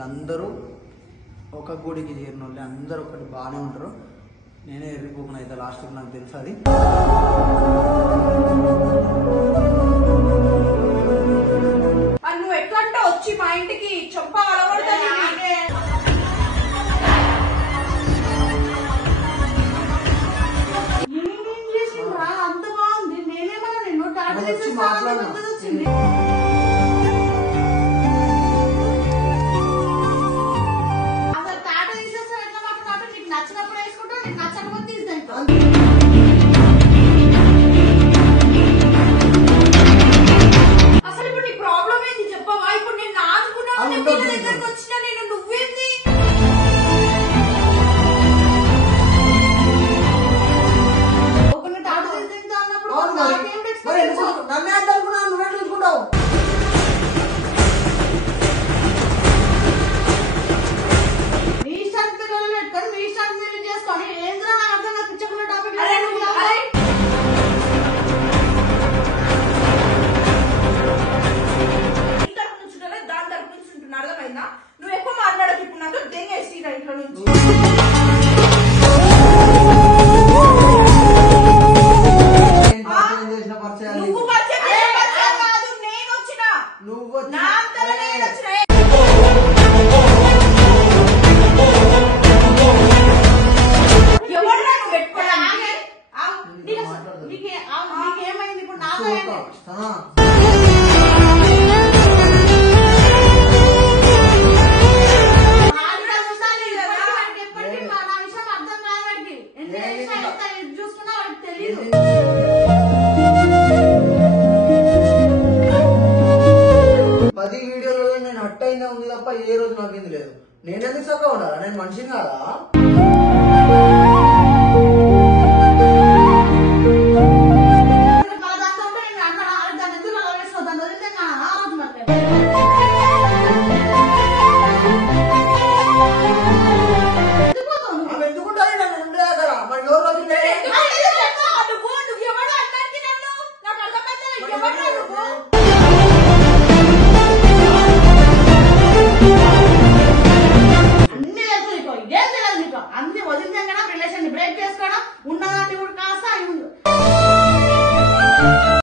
వీళ్ళందరూ ఒక గుడికి చేరిన వాళ్ళు అందరూ ఒకటి బాగానే ఉంటారు. నేనే ఎర్రిపోకున్నా అయితే లాస్ట్కి నాకు తెలుసు అది. నువ్వు ఎట్లంటే వచ్చి మా ఇంటికి చొప్ప అలవడుతుంది. అంత బాగుంది. నేనేమన్నా నిన్ను టాటా వచ్చింది. అసలు ఇప్పుడు నీ ప్రాబ్లం ఏంది చెప్పవా? ఇప్పుడు నేను నాదుకున్నాను దగ్గరకు వచ్చినా నేను నువ్వేంది ఒక టాటా తింటా అన్నప్పుడు నన్నే అనుకున్నాను, నువ్వే చూసుకుంటావు. నీ ఇష్టానికి పిల్లలు పెట్టుకొని మీ ఇష్టానికి పిల్లలు చేసుకొని ఏంద్రా నాకు అర్థం కాదు. పిచ్చకున్న టాపిక్ దాని తరపు నుంచి ఉంటున్నా అర్థమైందా? నువ్వు ఎక్కువ మాట్లాడకు. ఇప్పుడు నాతో దెంగేసి ఇంట్లో నుంచి నువ్వు పరిచయం కాదు, నేను వచ్చిన నా అంతలో నేను వచ్చిన. ఎవరు నువ్వు పెట్టుకోవడానికి? నీకేమైంది ఇప్పుడు? నాతో చూసుకున్నా వాడికి తెలియదు. 10 వీడియోలలో నేను అట్టయిందా ఉంది తప్ప ఏ రోజు నాకేంది లేదు. నేనెందుకు చక్కగా ఉండాలా? నేను మనిషిని కాదా?